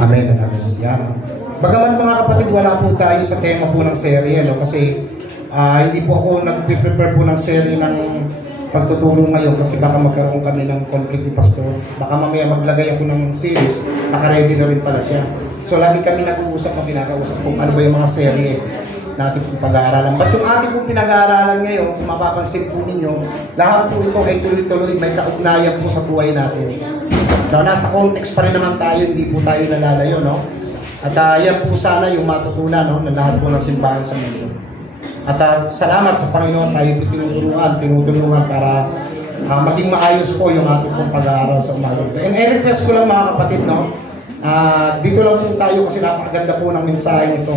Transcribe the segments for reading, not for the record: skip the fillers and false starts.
Amen and amen. Yan. Bagaman mga kapatid, wala po tayo sa tema po ng serye, no? Kasi hindi po ako nag-prepare po ng serye ng pagtutulong ngayon kasi baka magkaroon kami ng conflict ni Pastor. Baka mamaya maglagay ako ng series, naka-ready na rin pala siya. So lagi kami nag-uusap na pinakausap kung ano ba yung mga serye natin pong pag-aaralan. But yung ating pong pinag-aaralan ngayon, kung mapapansin po ninyo, lahat po ito ay tuloy-tuloy may kaugnayan po sa buhay natin. So, nasa context pa rin naman tayo, hindi po tayo nalalayo, no? At yan po sana yung matutunan, no? Na lahat po ng simbahan sa mundo. At salamat sa Panginoon tayo tinutulungan para maging maayos po yung ating pong pag-aaral sa umaga ito. And I-request ko lang mga kapatid, no? Dito lang po tayo kasi napakaganda po ng mensahe nito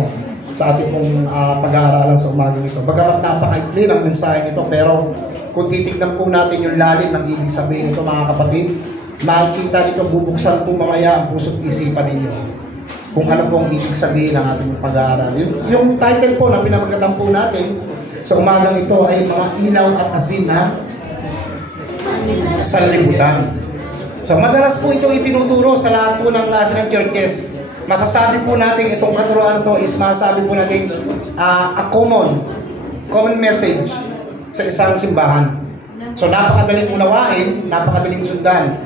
sa ating pong pag-aaralan sa umaga nito. Bagamat napaka-ikli ng mensahe nito, pero kung titignan po natin yung lalim ng ibig sabihin nito mga kapatid, makikita nito bubuksan po mamaya ang puso't isipan ninyo kung ano pong ibig sabihin ng ating pag-aaral. Yung title po na pinamagatan po natin sa umagang ito ay mga ilaw at asin na sanlibutan. So madalas po itong itinuturo sa lahat po ng klase ng churches. Masasabi po natin itong katuruan to is masasabi po natin a common message sa isang simbahan. So napakadaling unawain, napakadaling sundan.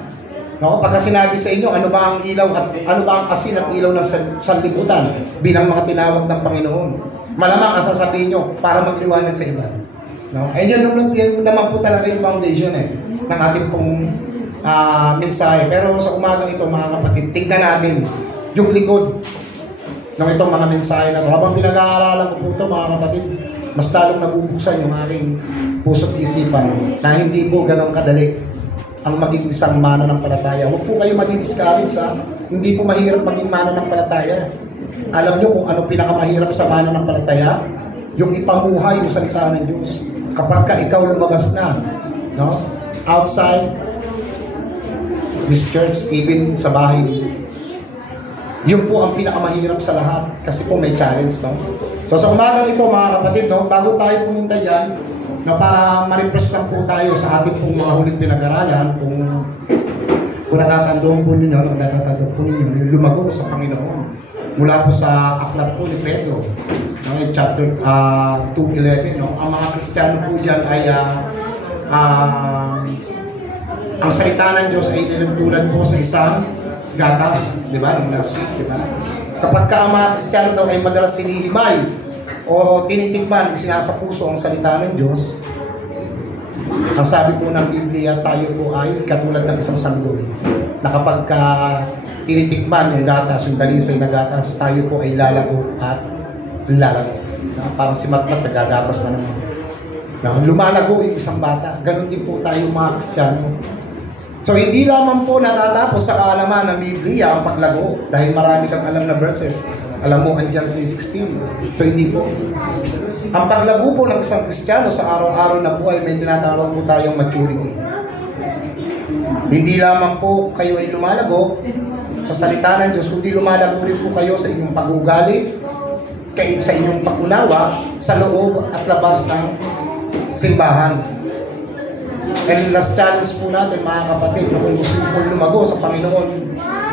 No, pagka sinabi sa inyo ano ba ang ilaw at ano ba ang asin at ilaw ng sanlibutan bilang mga tinawag ng Panginoon, malamang ang sasabihin nyo para magliwanag sa iba. No? Ay yan naman po talaga yung foundation ng ating pong mensahe. Pero sa umagang ito mga kapatid, tignan natin yung likod ng itong mga mensahe na ito. Habang pinag-aaralan ko po ito mga kapatid, mas lalong nabubuksan yung aking puso't isipan na hindi po ganun kadali ang maging isang mananampalataya. Huwag po kayo madi-discourage sa hindi po mahirap maging mananampalataya. Alam nyo kung ano pinakamahirap sa mananampalataya? Yung ipamuhay yung salita ng Diyos. Kapag ka ikaw lumabas na, no? Outside this church, even sa bahay, yun po ang pinakamahirap sa lahat kasi po may challenge, no? So sa umagang ito mga kapatid, no, bago tayo pumunta dyan, no, para ma-refresh lang po tayo sa ating pong mga huling pinag-aralan, kung natatandaan po ninyo, lumago sa Panginoon mula po sa aklat po ni Pedro, no, chapter 2:11, no? Ang mga Kristiyano po dyan ay ang salita ng Diyos ay nilagtulan po sa isang gatas, di ba? Nung last week, di ba? Kapag ka ang mga Kristiyano daw ay madalas sinihimay o tinitikman, isinasa puso ang salita ng Diyos, ang sabi po ng Biblia, tayo po ay katulad ng isang sanggol na kapag ka tinitikman yung gatas, yung dalisay na gatas, tayo po ay lalago at lalago. Parang si Matmat, nagagatas na naman. Lumalago yung isang bata. Ganon din po tayo mga Kristiyano. So hindi lamang po natatapos sa kaalaman ng Biblia ang paglago dahil marami kang alam na verses. Alam mo, John 3:16. So hindi po. Ang paglago po ng isang Kristiyano sa araw-araw na buhay, may tinatawag po tayong maturity. Hindi lamang po kayo ay lumalago sa salita ng Diyos, kundi lumalago rin po kayo sa inyong pag-ugali, sa inyong pag-unawa sa loob at labas ng simbahan. And last challenge po natin mga kapatid, na kung gusto po lumago sa Panginoon,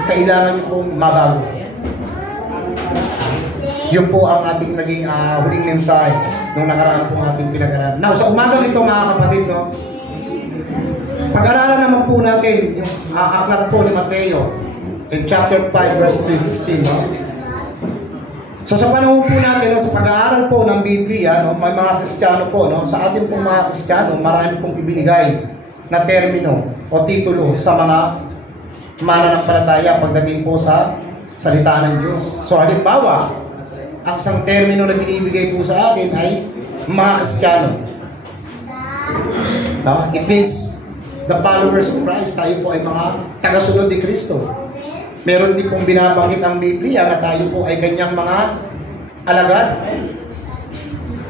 kailangan nyo pong mabago. Yun po ang ating naging huling mensahe nung nakaraan po ating pinag-aralan. Now, sa umagang ito mga kapatid, no, pag-aralan naman po natin yung aklat po ni Mateo in chapter 5 verse 3:16, no? So sa panahon po natin, no, sa pag-aaral po ng Biblia, no, may mga Kristiyano po, no, sa ating pong mga Kristiyano, marami pong ibinigay na termino o titulo sa mga mananampalataya pagdating po sa salita ng Diyos. So halimbawa, ang isang termino na binibigay po sa atin ay mga Kristiyano. No? It means the followers of Christ. Tayo po ay mga tagasunod ni Kristo. Meron din pong binabanggit ang Biblia na tayo po ay kanyang mga alagad,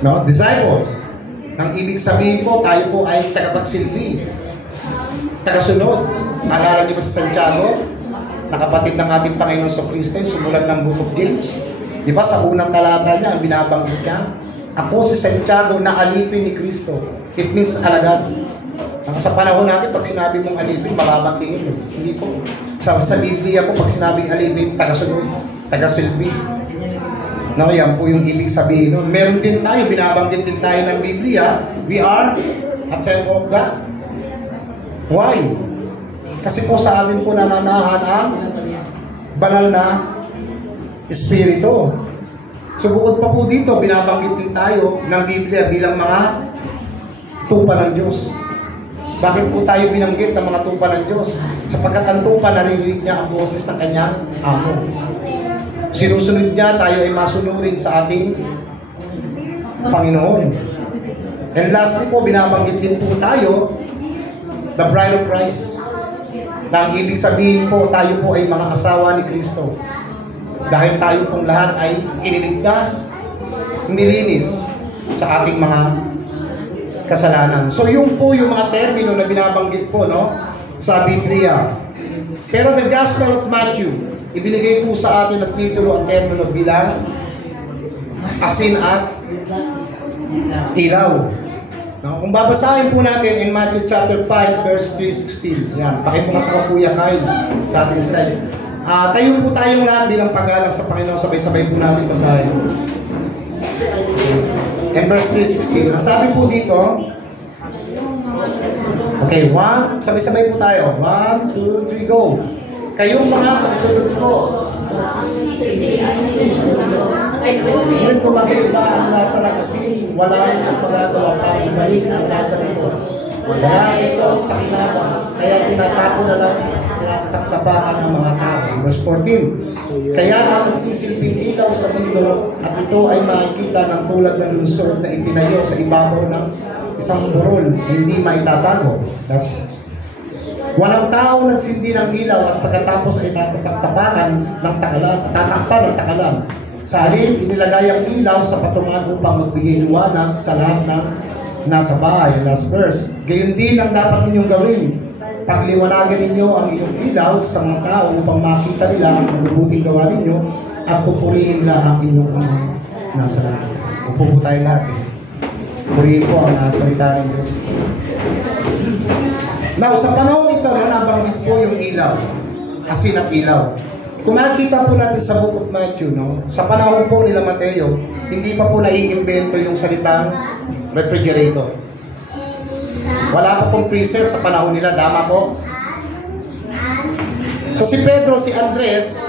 no? Disciples. Ang ibig sabihin po, tayo po ay tagapagsilbi, tagasunod. Alala niyo ba sa Santiago, na kapatid ng ating Panginoon sa Kristo, sumulat ng Book of James? Di ba sa unang talata niya, ang binabanggit niya, ako si Santiago na alipin ni Kristo. It means alagad. Sa panahon natin, pag sinabi mong alipin, mababang tingin. Hindi po. Sa Biblia po, pag sinabing alipin, tagasunod, tagasilbi. No, yan po yung ibig sabihin. No? Meron din tayo, binabanggit din tayo ng Biblia. We are a temple of God. Why? Kasi po sa atin po nananahan ang banal na Espiritu. So bukod pa po dito, binabanggit din tayo ng Biblia bilang mga tupa ng Diyos. Bakit po tayo binanggit ng mga tupa ng Diyos? Sapagkat ang tupa, narinig niya ang boses ng kanyang amo. Sinusunod niya, tayo ay masunurin sa ating Panginoon. And lastly po, binabanggit din po tayo, the bride of Christ. Na ang ibig sabihin po, tayo po ay mga asawa ni Kristo. Dahil tayo pong lahat ay iniligtas, nilinis sa ating mga kasalanan. So yung po yung mga termino na binabanggit po, no, sa Biblia. Pero the Gospel of Matthew, ibinigay po sa atin ang titulo at termino bilang asin at ilaw. No? Kung babasahin po natin in Matthew chapter 5 verse 3:16. Yan, pakipunga sa Kuya Kyle sa ating slide. Tayo po tayong lahat bilang paggalang sa Panginoon, sabay-sabay po natin basahin. In verse 3:16, ang sabi po dito, okay, sabay-sabay po tayo. 1, 2, 3, go. Kayong mga pagsunod ko. Ngunit kung makaiba ang lasa ng asin, wala nang magagawa pa ibalik ang lasa nito. Wala ito pakinabang, kaya tinatapo na lang, tinataptapakan ng mga tao. Verse 14, kaya ang magsisilbing ilaw sa mundo at ito ay makikita ng tulad ng lungsod na itinayo sa ibabaw ng isang burol, hindi maitatago. That's walang tao nagsindi ng ilaw at pagkatapos ay tatakpan ng takalan. Sa halip, inilagay ang ilaw sa patungan upang magbigay liwanag sa lahat ng nasa bahay. Last verse. Gayon din ang dapat ninyong gawin. Pagliwanagan ninyo ang inyong ilaw sa mga tao upang makita nila ang mabubuting gawa ninyo at pupurihin nila ang inyong mga nasa lahat. Upo po tayo lahat. Purihin po ang salita ng Diyos. Now, sa panahon ito, nabanggit po yung ilaw. Asin at ilaw. Kung makikita po natin sa Book of Matthew, no, sa panahon po nila Mateo, hindi pa po naiimbento yung salitang refrigerator. Wala pa pong freezer sa panahon nila, dama po. So si Pedro, si Andres,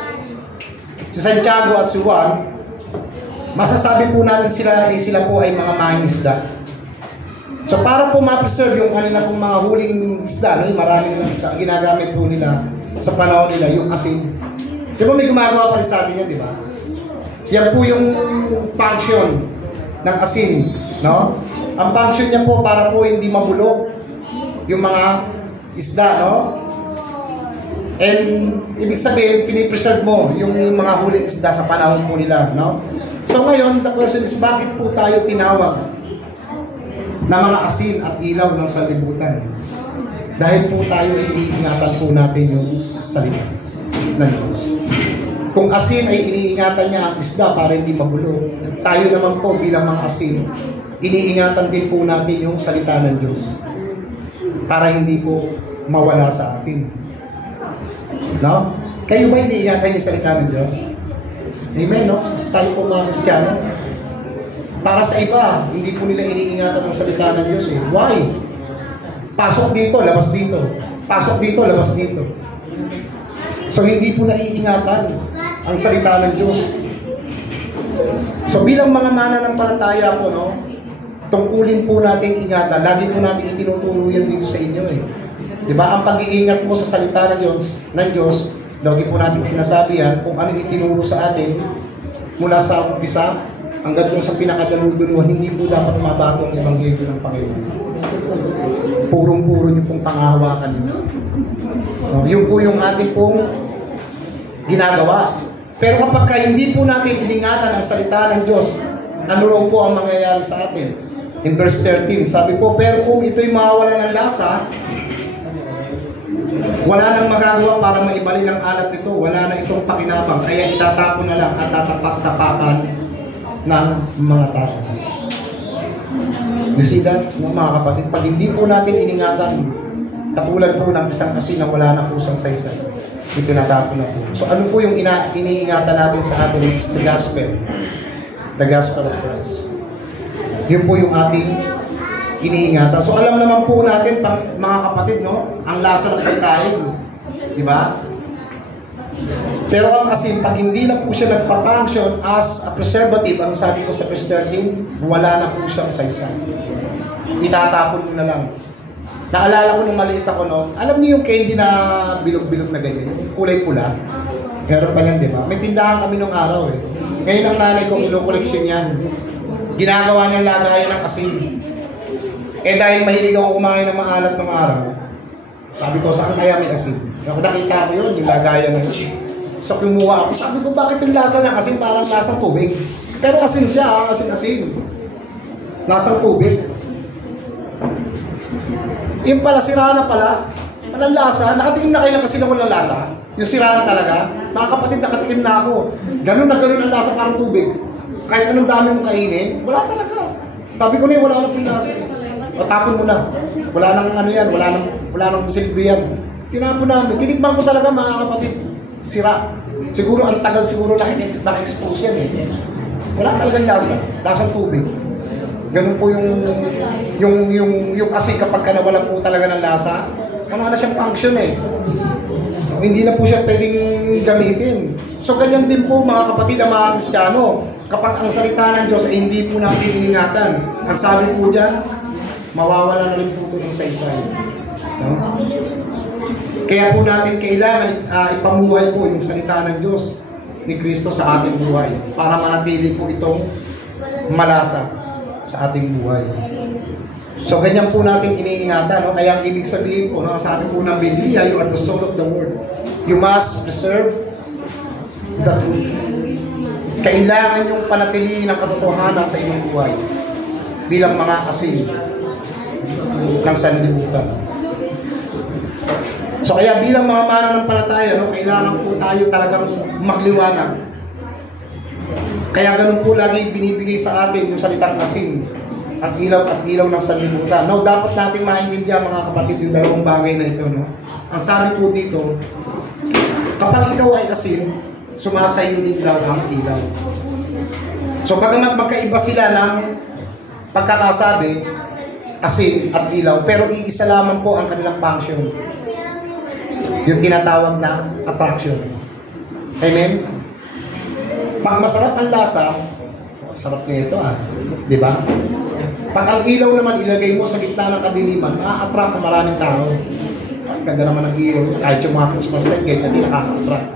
si Santiago at si Juan, masasabi po natin sila po ay mga mangingisda. So para po ma-preserve yung kanila pong mga huling isda, no, maraming isda, ginagamit po nila sa panahon nila yung asin. Di ba may gumagawa pa rin sa atin yan, di ba? Yan po yung function ng asin, no? Ang function niya po para po hindi mabulok yung mga isda, no? And ibig sabihin, pinipreserve mo yung mga huling isda sa panahon po nila, no? So ngayon, the question is, bakit po tayo tinawag na mga asin at ilaw ng sanlibutan? Dahil po tayo iniingatan po natin yung salita ng Diyos. Kung asin ay iniingatan niya ang isda para hindi mabulok, tayo naman po bilang mga asin, iniingatan din po natin yung salita ng Diyos para hindi po mawala sa atin. No? Kayo ba iniingatan yung salita ng Diyos? Amen, no? Tayo po mga Kristiyano. Para sa iba, hindi po nila iniingatan ang salita ng Diyos eh. Why? Pasok dito, labas dito. Pasok dito, labas dito. So hindi po naiingatan ang salita ng Diyos. So bilang mga mananampalataya po, no, tungkulin po natin ingatan. Lagi po natin itinuturo yan dito sa inyo eh. Diba? Ang pag-iingat mo sa salita ng Diyos, lagi po natin sinasabi yan kung ano itinuro sa atin mula sa umpisa hanggang sa pinakadaludunuhan, hindi po dapat mabago ang ebanghelyo ng Panginoon. Purong-puro niyo pong pangahawakan niyo. So, yun po yung ating pong ginagawa. Pero kapag hindi po natin iningatan ang salita ng Diyos, ano raw po ang mangyayari sa atin? In verse 13, sabi po, pero kung ito'y mawawala ng lasa, wala nang magagawa para maibalik ang alat nito, wala na itong pakinabang, kaya itatapon na lang at tatapak-tapakan ng mga tao. You see that? No, mga kapatid, pag hindi po natin iningatan, katulad po ng isang asin na wala na po siyang saysay, itinatapon na po. So ano po yung iniingatan natin sa atin? It's the gospel. The gospel of Christ. Yun po yung ating iniingatan. So alam naman po natin, mga kapatid, no, ang lasa ng pagkain. Di ba? Pero ang asin, pag hindi na po siya nagpa-function as a preservative, ang sabi ko sa verse 13, wala na po siyang saysay. Itatapon mo na lang. Naalala ko nung maliit ako, no? Alam niyo yung candy na bilog-bilog na ganyan, kulay pula. Meron pa yan, di ba? May tindahan kami nung araw eh. Ngayon ang nanay ko, ino-collection yan. Ginagawa niyang lagayan ng asin. Eh dahil mahilig ako kumain ng maalat ng araw, sabi ko, saan kaya may asin? Ako nakita ko yun, yung lagayan na yun. So kumuha ako, sabi ko, bakit yung lasa ng asin parang lasang tubig? Pero asin siya, asin-asin. Lasang tubig. Yung pala, sira na pala. Walang lasa. Nakatikim na kayo ng asin na walang lasa. Yung sira na talaga. Mga kapatid, nakatikim na ako. Ganun na ganun ang lasa, parang tubig. Kahit anong dami mong kainin, wala talaga. Sabi ko na yun, wala nang pinasa. O tapon mo na. Wala nang ano yan, wala nang silbi yan. Tinapon namin. Tinikman ko talaga, mga kapatid. Sira. Siguro ang tagal siguro naka-expose yan eh. Wala talagang lasa. Lasang tubig. Ganun po yung asin kapag ka nawala po talaga ng lasa, wala na siyang function eh. Hindi na po siya pwedeng gamitin. So ganyan din po mga kapatid ang mga Kristiyano. Kapag ang salita ng Diyos ay hindi po natin iingatan, ang sabi po dyan, mawawala na rin po ito ng saysay. No? Kaya po natin kailangan ipamuhay po yung salita ng Diyos ni Kristo sa ating buhay para manatili po itong malasa sa ating buhay. So ganyan po natin iniingatan, no? Kaya ang ibig sabihin po, sabi po ng Biblia, you are the soul of the word. You must preserve the truth. Kailangan yung panatilihin ng katotohanan sa inyong buhay bilang mga asin ng sanlibutan. So kaya bilang mga mananampalataya, no, kailangan po tayo talagang magliwanag. Kaya ganun po lagi binibigay sa atin yung salitang asin at ilaw ng sanlibutan. Now, dapat natin maintindihan mga kapatid yung dalawang bagay na ito. No? Ang sabi po dito, kapag ikaw ay asin, sumasayo din daw ang ilaw. So, bagamat magkaiba sila ng pagkakasabi, asin at ilaw, pero iisa lamang po ang kanilang function. Yung tinatawag na attraction. Amen? Pag masarap ang lasa, sarap nito di ba? Pag ang ilaw naman ilagay mo sa gitna ng kadiliman, ma-attract ang maraming tao. Ang ganda naman ng ilaw, kahit yung mga Christmas light, kahit hindi nakaka-attract.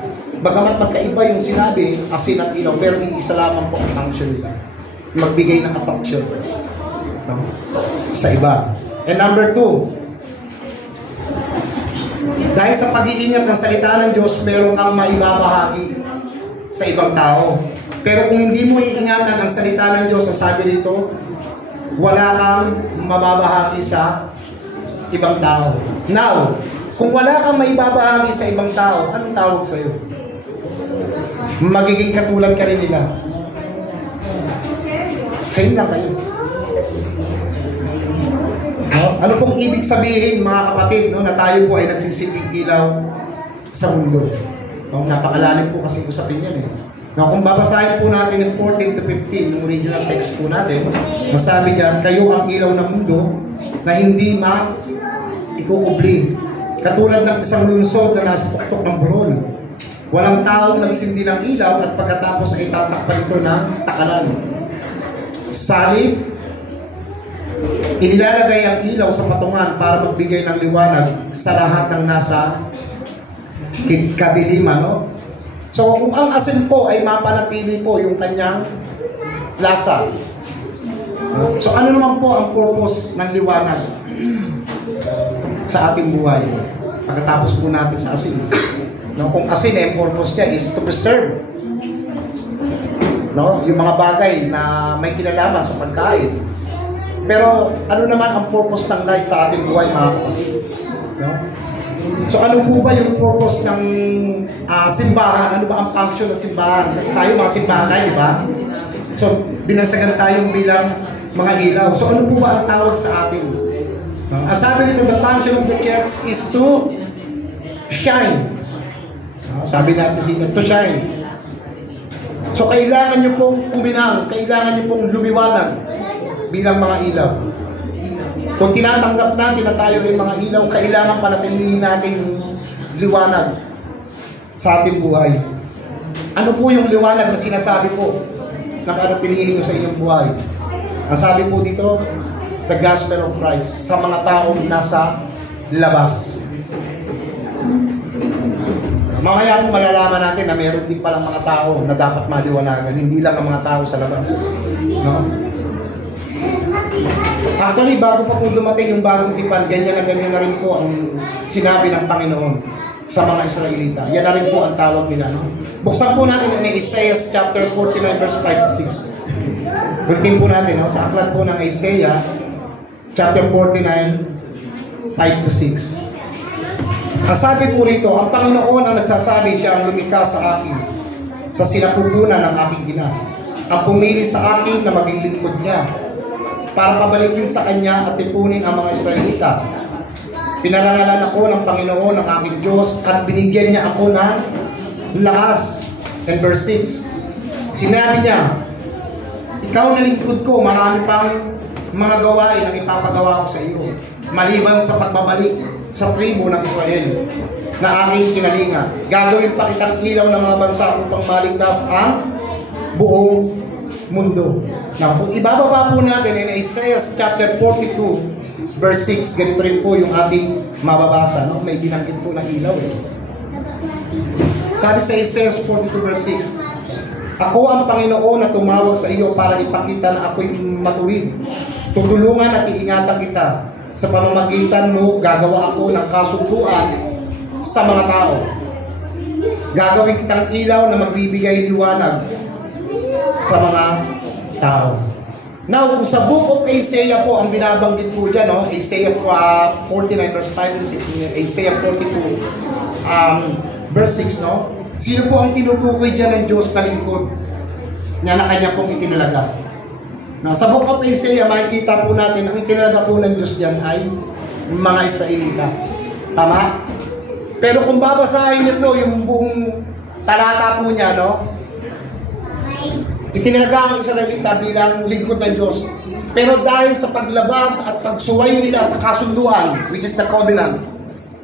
Bagamat magkaiba yung sinabi, asin at ilaw, pero iisa lamang po ang function nila. Magbigay ng attraction sa iba. And number 2, dahil sa pag-iingat ng salita ng Diyos, meron kang maibabahagi sa ibang tao. Pero kung hindi mo iingatan ang salita ng Diyos, ang sabi dito, wala kang mababahagi sa ibang tao. Now, kung wala kang maibabahagi sa ibang tao, anong tawag sa'yo? Magiging katulad ka rin nila. Same lang kayo. No? Ano pong ibig sabihin, mga kapatid, no, na tayo po ay nagsisilbing ilaw sa mundo? No, napakalalim po kasi usapin yan eh. No, kung babasahin po natin yung 14 to 15, yung original text po natin, masabi dyan, kayo ang ilaw ng mundo na hindi ikukubli. Katulad ng isang lungsod na nasa tuktok ng burol. Walang taong nagsindi ng ilaw at pagkatapos ay tatakpan ito ng takalan. Salib, inilalagay ang ilaw sa patungan para magbigay ng liwanag sa lahat ng nasa kadiliman, no? So kung ang asin po ay mapanatili po yung kanyang lasa, no? So ano naman po ang purpose ng liwanag sa ating buhay pagkatapos po natin sa asin, no? Kung asin ang purpose niya is to preserve, no, yung mga bagay na may kinalaman sa pagkain. Pero ano naman ang purpose ng light sa ating buhay, mga kapatid, no? So ano po ba yung purpose ng simbahan? Ano ba ang function ng simbahan? Kasi tayo mga simbahan tayo, di ba? So binansagan tayo bilang mga ilaw. So ano po ba ang tawag sa atin? Ang sabi nito, the function of the church is to shine. Sabi natin to shine. So kailangan nyo pong kuminang, kailangan nyo pong lumiwanag bilang mga ilaw. Kung tinatanggap natin na tayo ay mga ilaw, kailangan panatilihin natin liwanag sa ating buhay. Ano po yung liwanag na sinasabi po na panatilihin nyo sa inyong buhay? Ang sabi po dito, the gospel of Christ sa mga taong nasa labas. Mamaya po malalaman natin na meron din palang mga tao na dapat maliwanagan, hindi lang ang mga tao sa labas. No? Actually, bago pa po dumating yung bagong tipan, ganyan na rin po ang sinabi ng Panginoon sa mga Israelita. Yan na rin po ang tawag nila. No? Buksan po natin ang Isaiah chapter 49 verse 5 to 6. Buksan po natin, no? Sa aklat po ng Isaiah chapter 49 5 to 6. Ang sabi po rito, ang Panginoon ang nagsasabi, siya ang lumikha sa akin, sa sinapupunan ng aking ina, ang pumili sa akin na maging lingkod niya, para pabalikin sa kanya at tipunin ang mga Israelita. Pinarangalan ako ng Panginoon ng aking Diyos at binigyan niya ako ng lakas. And verse 6, sinabi niya, ikaw na lingkod ko, marami pang mga gawain ang ipapagawa ko sa iyo, maliban sa pagbabalik sa tribo ng Israel na aking kinalinga. Gagawin pa kitang ilaw ng mga bansa upang maligtas ang buong mundo. Now, kung ibababa po natin in Isaiah chapter 42 verse 6, ganito rin po yung ating mababasa. No? May binanggit po ng ilaw. Sabi sa Isaiah 42 verse 6, ako ang Panginoon na tumawag sa iyo para ipakita na ako'y matuwid. Tutulungan at iingatan kita. Sa pamamagitan mo, gagawa ako ng kasunduan sa mga tao. Gagawin kitang ilaw na magbibigay liwanag sa mga tao. Now, kung sa book of Isaiah po, ang binabanggit po dyan, no? Isaiah 49 verse 5 and 6, Isaiah 42 verse 6, no? Sino po ang tinutukoy dyan ng Diyos na lingkod niya na kanya pong itinalaga? Now, sa book of Isaiah, makikita po natin ang itinalaga po ng Diyos dyan ay mga Israelita. Tama? Pero kung babasahin nyo ito, yung buong talata po niya, no? Itinalaga ang Israelita bilang lingkod ng Diyos. Pero dahil sa paglabag at pagsuway nila sa kasunduan, which is the covenant,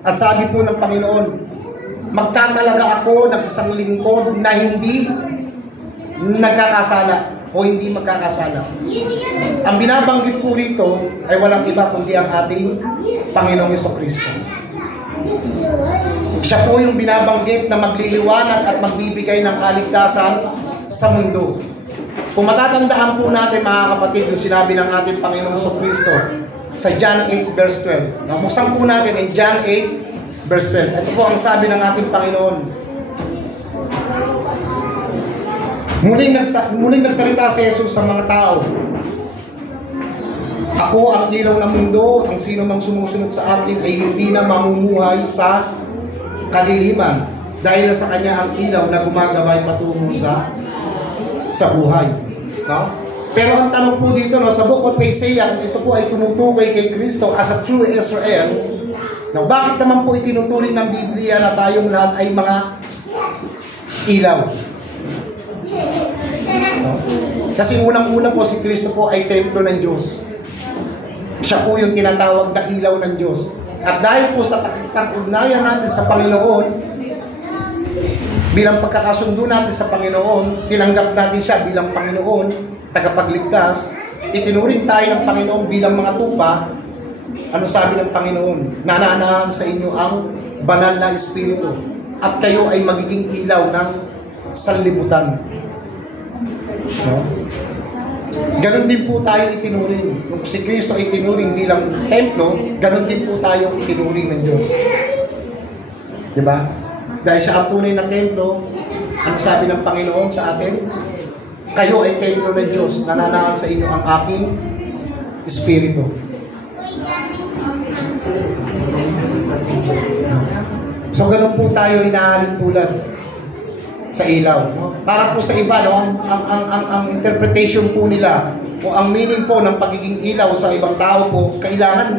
at sabi po ng Panginoon, magtatalaga ako ng isang lingkod na hindi nagkakasala o hindi magkakasala. Ang binabanggit po rito ay walang iba kundi ang ating Panginoong Jesucristo. Siya po yung binabanggit na magliliwanag at magbibigay ng kaligtasan sa mundo. Kung matatandaan po natin mga kapatid yung sinabi ng ating Panginoong Jesucristo sa John 8 verse 12. Nabuksan po natin in John 8 verse 12. Ito po ang sabi ng ating Panginoon. Muling nagsalita si Jesus sa mga tao. Ako ang ilaw ng mundo, ang sino mang sumusunod sa akin ay hindi na mamumuhay sa kadiliman, dahil sa kanya ang ilaw na gumagabay patungo sa buhay. No? Pero ang tanong po dito, no, sa book of Isaiah, ito po ay tumutukoy kay Kristo as a true Israel. No, bakit naman po itinuturing ng Biblia na tayong lahat ay mga ilaw? No? Kasi unang-una po si Kristo po ay templo ng Diyos. Siya po yung tinatawag na ilaw ng Diyos. At dahil po sa pag-ugnayan natin sa Panginoon, bilang pagkakasundo natin sa Panginoon, tinanggap natin siya bilang Panginoon, tagapagligtas, itinuring tayo ng Panginoon bilang mga tupa. Ano sabi ng Panginoon? Nananahan sa inyo ang banal na Espiritu at kayo ay magiging ilaw ng sanlibutan. No? Ganon din po tayo itinuring. Kung si Kristo ay itinuring bilang templo, ganon din po tayo itinuring ng Diyos. Diba? Dahil siya ang tunay na templo, ano sabi ng Panginoon sa atin? Kayo ay templo ng Diyos, nananahan sa inyo ang aking Espiritu. So ganon po tayo hinahalin tulad. sa ilaw. No? Para po sa iba, no, ang interpretation po nila, o ang meaning po ng pagiging ilaw sa ibang tao po, kailangan,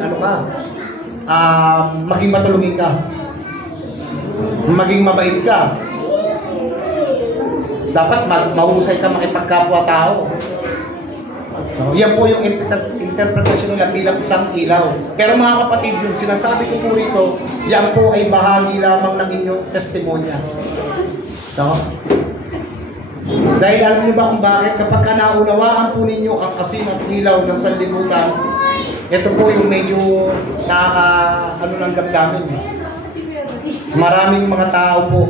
maging matulungin ka. Maging mabait ka. Dapat mahusay ka makipagkapwa-tao. No? Yan po yung interpretation nila bilang isang ilaw. Pero mga kapatid, yung sinasabi ko po rito, yan po ay bahagi lamang ng inyong testimonya. No? Dahil alam niyo ba kung bakit? Kapag naunawaan po ninyo ang asin at ilaw ng sanlibutan, ito po yung medyo ng damdamin. Maraming mga tao po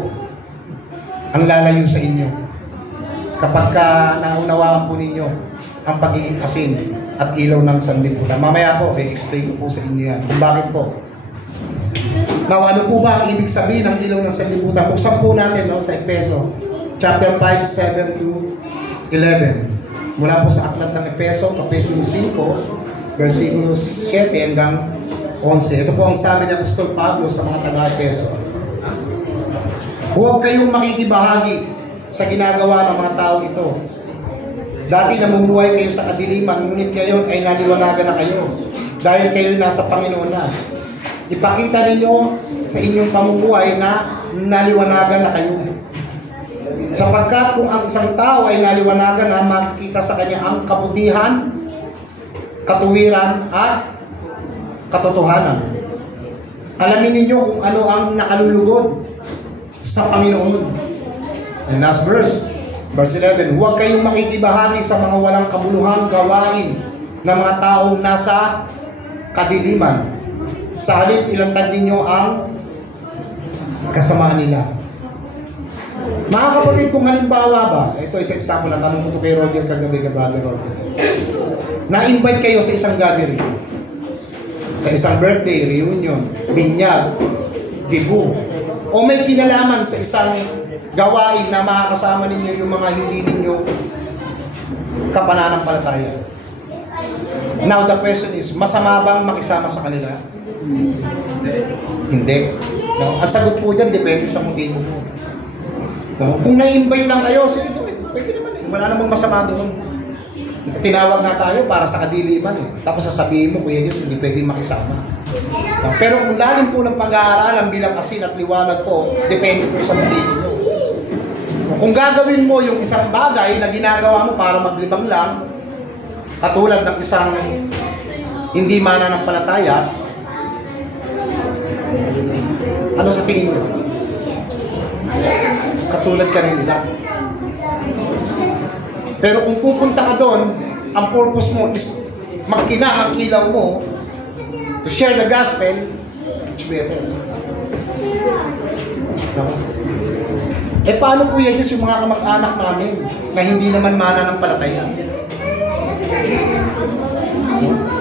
ang lalayo sa inyo. Kapag naunawaan po ninyo ang pagiging asin at ilaw ng sanlibutan. Mamaya po, i-explain ko po sa inyo yan. Kung bakit po. Now, ano po ba ang ibig sabihin ng ilaw ng sanlibutan? Buksan po natin sa Efeso, chapter 5, 7 to 11. Mula po sa aklat ng Efeso, kapitulo 5, versikulo 7 hanggang 11. Ito po ang sabi ng Apostol Pablo sa mga taga-Efeso. Huwag kayong makikibahagi sa ginagawa ng mga tao ito. Dati namumuhay kayo sa kadiliman, ngunit ngayon ay naliwanagan na kayo dahil kayo nasa Panginoon na. Ipakita ninyo sa inyong pamumuhay na naliwanagan na kayo. Sapagkat kung ang isang tao ay naliwanagan na, makikita sa kanya ang kabutihan, katuwiran at katotohanan. Alamin ninyo kung ano ang nakalulugod sa Panginoon. And last verse 11, huwag kayong makikibahagi sa mga walang kabuluhang gawain ng mga taong nasa kadiliman. Sa halip, ilantad ninyo ang kasamaan nila. Mga kapatid, kung halimbawa ba, ito is example, tanong ko kay Roger kagabi, Roger. Na-invite kayo sa isang gathering, sa isang birthday, reunion, binyag, dibu, o may kinalaman sa isang gawain na makakasama ninyo yung mga hindi ninyo kapananampalataya. Now the question is, masama bang makisama sa kanila? Hindi. No? Ang sagot po dyan, depende sa motibo mo. No? Kung na-invite lang kayo, sige, pwede naman eh. Wala namang masama doon. Tinawag nga tayo para sa kadiliman eh. Tapos sasabihin mo, Kuya Diyos, hindi pwede makisama. No? Pero kung lalim po ng pag-aaralan bilang asin at liwanag po, depende po sa motibo mo. Kung gagawin mo yung isang bagay na ginagawa mo para maglibang lang, katulad ng isang hindi mananampalataya, ano sa tingin mo? Katulad ka rin nila. Pero kung pupunta ka doon, ang purpose mo is magkina ang ilaw mo to share the gospel, it's better. No? Eh paano po yan yung mga kamag-anak namin na hindi naman mananampalataya?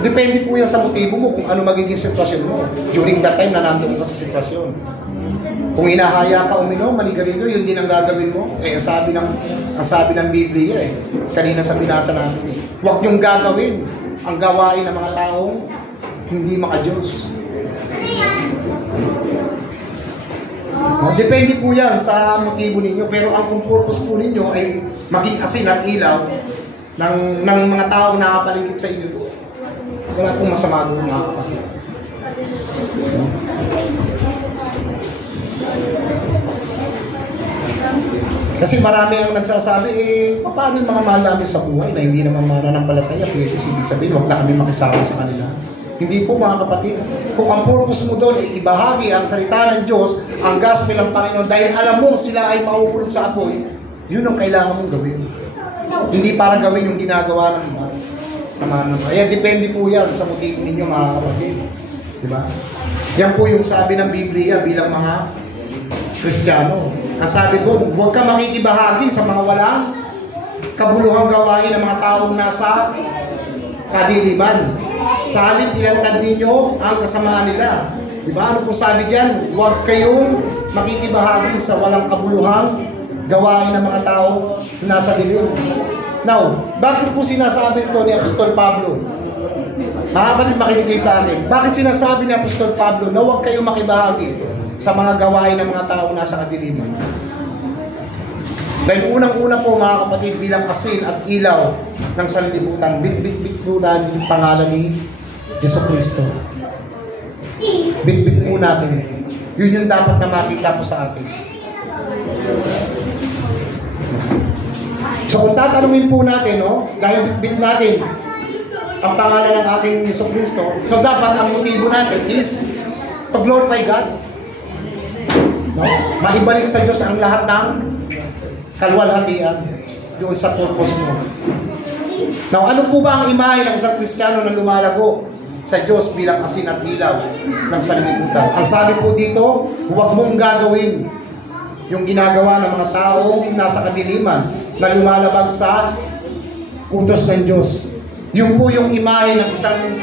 Depende po yan sa motibo mo kung ano magiging sitwasyon mo during that time na nandun ka sa sitwasyon. Kung hinahaya ka uminom, manigarilyo, yun din ang gagawin mo. Eh, ang sabi ng Biblia eh, kanina sa binasa natin eh, huwag niyong gagawin ang gawain ng mga taong hindi maka-Diyos. Depende po yan sa motibo ninyo, pero ang purpose po ninyo ay maging asin at ilaw ng mga taong nakapaligid sa inyo. Wala pong masama doon, mga kapatid. Kasi marami ang nagsasabi, paano yung mga mahal namin sa buhay na hindi naman mananampalataya, pwede ibig sabihin, huwag na kami makisama sa kanila. Hindi po, mga kapatid. Kung ang purpose mo doon ay ibahagi ang salita ng Diyos, ang gospel ng Panginoon, dahil alam mo sila ay mauulog sa apoy, yun ang kailangan mong gawin. Hindi para gawin yung ginagawa ng iba. Kaya depende po yan sa motibo ninyo, mga kapatid. Diba? Yan po yung sabi ng Biblia bilang mga Kristiyano. Ang sabi ko, huwag ka makikibahagi sa mga walang kabuluhang gawain ng mga taong nasa kadiliman. Sa halip, ilantad ninyo ang kasamaan nila. Diba? Ano po sabi dyan? Huwag kayong makikibahagi sa walang kabuluhang gawain ng mga tao nasa dilim. Now, bakit po sinasabi ito ni Apostol Pablo? Mga kapatid, makinig kayo sa akin. Bakit sinasabi ni Apostol Pablo na huwag kayong makibahagi sa mga gawain ng mga tao nasa kadiliman? Dahil unang-una po mga kapatid, bilang asin at ilaw ng sanlibutan, bit-bit-bit po natin yung pangalan ni Jesucristo. Bit-bit po natin. Yun yung dapat na makita po sa atin. So kung tatanungin po natin, no, dahil bit-bit natin ang pangalan ng ating Jesucristo, so dapat ang motibo natin is to glorify God. No? Maibalik sa Diyos ang lahat ng kalwalhatian doon sa purpose mo. Now, ano po ba ang imahe ng isang Kristiyano na lumalago sa Diyos bilang asin at ilaw ng sanlibutan? Ang sabi po dito, huwag mong gagawin yung ginagawa ng mga taong nasa kadiliman na lumalabag sa utos ng Diyos. Yun po yung imahe ng isang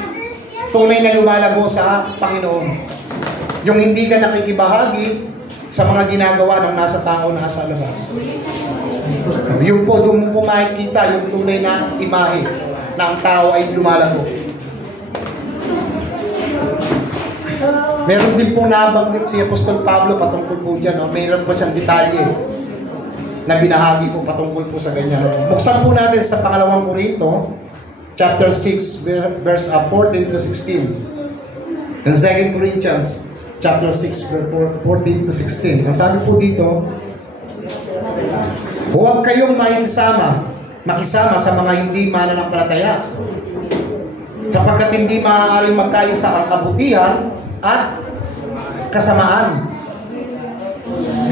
tunay na lumalago sa Panginoon. Yung hindi ka nakikibahagi sa mga ginagawa ng nasa tao nasa labas. Yun po, doon po makikita yung tunay na imahe na ang tao ay lumalago. Meron din po nabanggit si Apostol Pablo patungkol po dyan. No? Meron po siyang detalye na binahagi po patungkol po sa ganyan. Buksan po natin sa pangalawang Korinto, chapter 6, verse 14 to 16. And 2 Corinthians, chapter 6, 14 to 16. Ang sabi po dito, huwag kayong makisama sa mga hindi mananampalataya, sapagkat hindi maaaring magkaisa ang kabutihan at kasamaan.